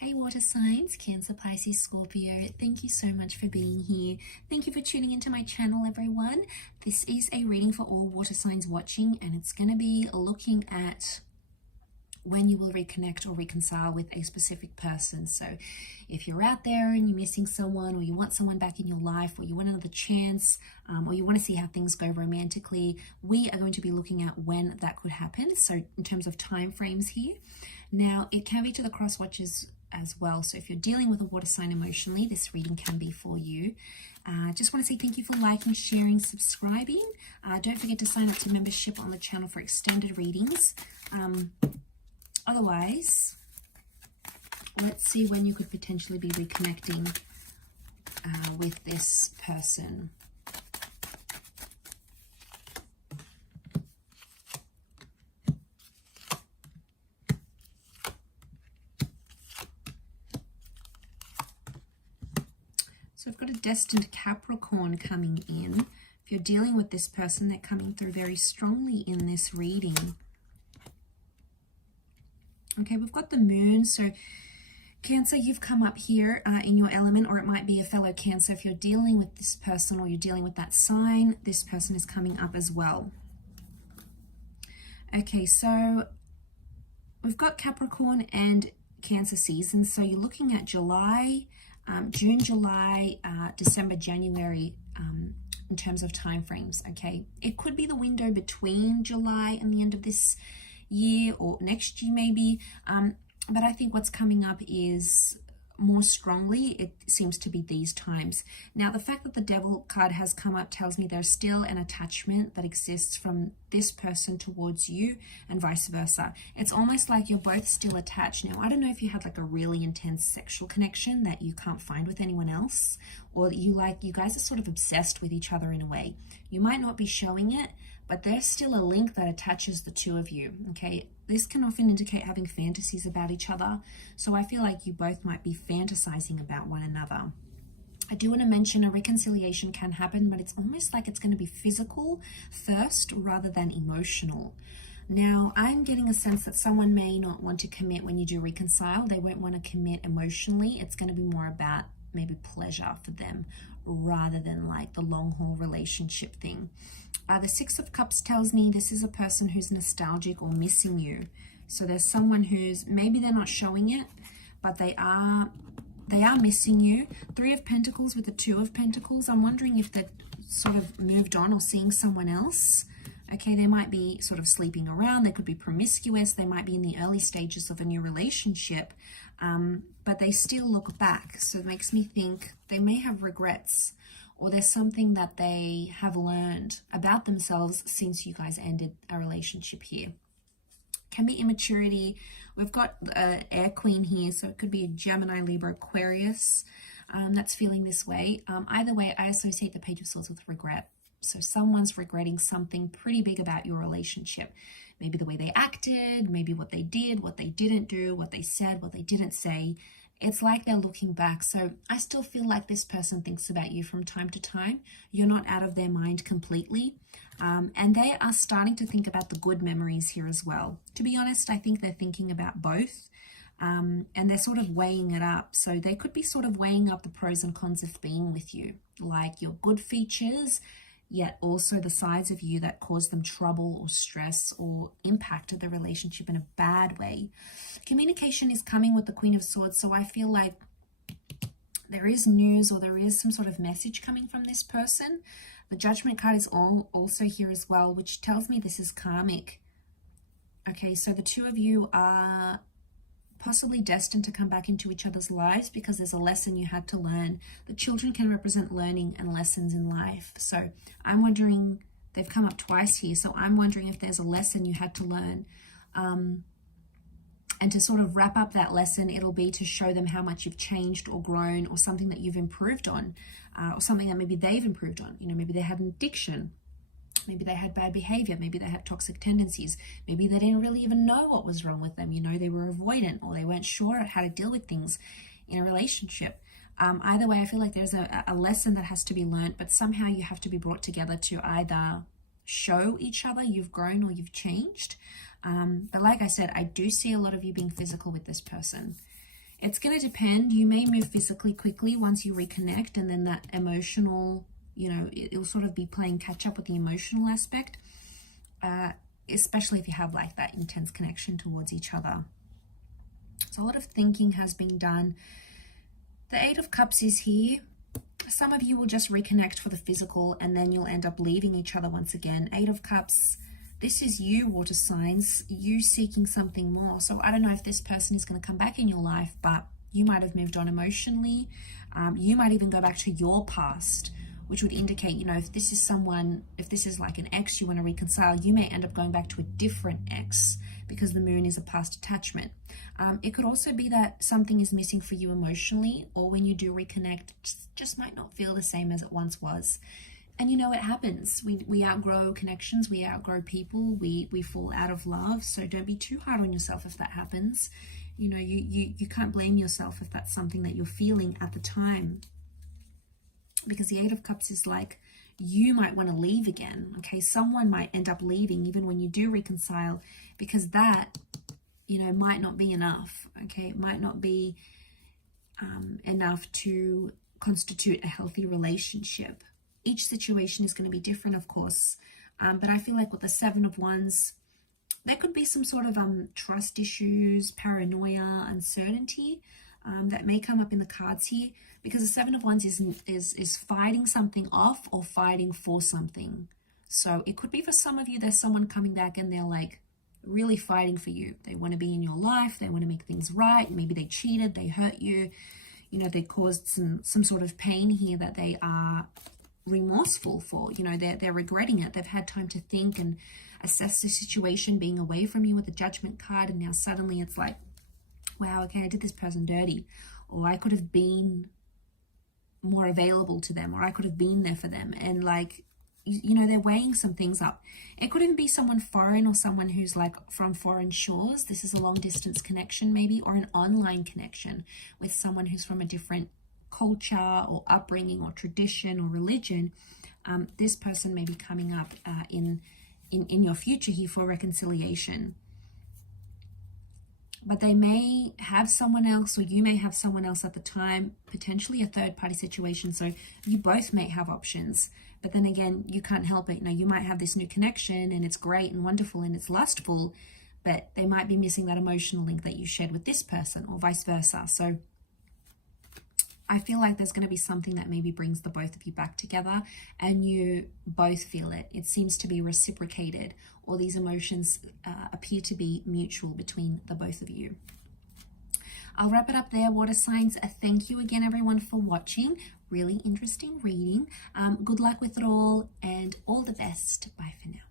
Hey water signs, Cancer, Pisces, Scorpio, thank you so much for being here. Thank you for tuning into my channel, everyone. This is a reading for all water signs watching, and it's going to be looking at when you will reconnect or reconcile with a specific person. So if you're out there and you're missing someone, or you want someone back in your life, or you want another chance, or you want to see how things go romantically, we are going to be looking at when that could happen. So in terms of time frames here, now it can be to the cross watchers as well. So if you're dealing with a water sign emotionally, this reading can be for you. Just want to say thank you for liking, sharing, subscribing. Don't forget to sign up to membership on the channel for extended readings. Otherwise, let's see when you could potentially be reconnecting with this person. So I've got a destined Capricorn coming in. If you're dealing with this person, they're coming through very strongly in this reading. Okay, we've got the moon. So Cancer, you've come up here in your element, or it might be a fellow Cancer. If you're dealing with this person or you're dealing with that sign, this person is coming up as well. Okay, so we've got Capricorn and Cancer season. So you're looking at July, June, July, December, January in terms of time frames. Okay, it could be the window between July and the end of this year or next year maybe, but I think what's coming up is more strongly, it seems to be these times. Now, the fact that the Devil card has come up tells me there's still an attachment that exists from this person towards you and vice versa. It's almost like you're both still attached. Now, I don't know if you had like a really intense sexual connection that you can't find with anyone else, or that you guys are sort of obsessed with each other in a way. You might not be showing it, but there's still a link that attaches the two of you, okay? This can often indicate having fantasies about each other. So I feel like you both might be fantasizing about one another. I do want to mention a reconciliation can happen, but it's almost like it's going to be physical first rather than emotional. Now, I'm getting a sense that someone may not want to commit when you do reconcile. They won't want to commit emotionally. It's going to be more about maybe pleasure for them rather than like the long haul relationship thing. The Six of Cups tells me this is a person who's nostalgic or missing you. So there's someone who's, maybe they're not showing it, but they are missing you. Three of Pentacles with the Two of Pentacles. I'm wondering if they're sort of moved on or seeing someone else. Okay, they might be sort of sleeping around. They could be promiscuous. They might be in the early stages of a new relationship, but they still look back. So it makes me think they may have regrets, or there's something that they have learned about themselves since you guys ended a relationship here. Can be immaturity. We've got Air Queen here, so it could be a Gemini, Libra, Aquarius that's feeling this way. Either way, I associate the Page of Swords with regret. So someone's regretting something pretty big about your relationship. Maybe the way they acted, maybe what they did, what they didn't do, what they said, what they didn't say. It's like they're looking back. So I still feel like this person thinks about you from time to time. You're not out of their mind completely. And they are starting to think about the good memories here as well. To be honest, I think they're thinking about both. And they're sort of weighing it up. So they could be sort of weighing up the pros and cons of being with you, like your good features, yet also the sides of you that cause them trouble or stress or impacted the relationship in a bad way. Communication is coming with the Queen of Swords, so I feel like there is news or there is some sort of message coming from this person. The Judgment card is also here as well, which tells me this is karmic. Okay, so the two of you are possibly destined to come back into each other's lives because there's a lesson you had to learn. The children can represent learning and lessons in life. So I'm wondering, they've come up twice here, so I'm wondering if there's a lesson you had to learn. And to sort of wrap up that lesson, it'll be to show them how much you've changed or grown, or something that you've improved on, or something that maybe they've improved on. You know, maybe they had an addiction. Maybe they had bad behavior. Maybe they had toxic tendencies. Maybe they didn't really even know what was wrong with them. You know, they were avoidant, or they weren't sure how to deal with things in a relationship. Either way, I feel like there's a lesson that has to be learned, but somehow you have to be brought together to either show each other you've grown or you've changed. But like I said, I do see a lot of you being physical with this person. It's going to depend. You may move physically quickly once you reconnect, and then that emotional, you know, it'll sort of be playing catch up with the emotional aspect, especially if you have like that intense connection towards each other. So a lot of thinking has been done. The Eight of Cups is here. Some of you will just reconnect for the physical, and then you'll end up leaving each other once again. Eight of Cups, this is you, water signs, you seeking something more. So I don't know if this person is going to come back in your life, but you might have moved on emotionally. You might even go back to your past, which would indicate, you know, if this is someone, if this is like an ex you want to reconcile, you may end up going back to a different ex because the moon is a past attachment. It could also be that something is missing for you emotionally, or when you do reconnect, just might not feel the same as it once was. And you know, it happens. We outgrow connections, we outgrow people, we fall out of love. So don't be too hard on yourself if that happens. You know, you can't blame yourself if that's something that you're feeling at the time. Because the Eight of Cups is like, you might want to leave again, okay? Someone might end up leaving even when you do reconcile, because that, you know, might not be enough, okay? It might not be enough to constitute a healthy relationship. Each situation is going to be different, of course, but I feel like with the Seven of Wands, there could be some sort of trust issues, paranoia, uncertainty that may come up in the cards here, because the Seven of Wands is fighting something off or fighting for something. So it could be for some of you, there's someone coming back and they're like really fighting for you. They want to be in your life. They want to make things right. Maybe they cheated, they hurt you. You know, they caused some sort of pain here that they are remorseful for. You know, they're regretting it. They've had time to think and assess the situation, being away from you with the Judgment card, and now suddenly it's like, wow, okay, I did this person dirty, or I could have been more available to them, or I could have been there for them. And like, you know, they're weighing some things up. It could even be someone foreign, or someone who's like from foreign shores. This is a long distance connection maybe, or an online connection with someone who's from a different culture or upbringing or tradition or religion. This person may be coming up in your future here for reconciliation. But they may have someone else, or you may have someone else at the time, potentially a third party situation. So you both may have options, but then again, you can't help it. You know, you might have this new connection and it's great and wonderful and it's lustful, but they might be missing that emotional link that you shared with this person, or vice versa. So I feel like there's going to be something that maybe brings the both of you back together, and you both feel it. It seems to be reciprocated, or these emotions appear to be mutual between the both of you. I'll wrap it up there, water signs. Thank you again, everyone, for watching. Really interesting reading. Good luck with it all, and all the best. Bye for now.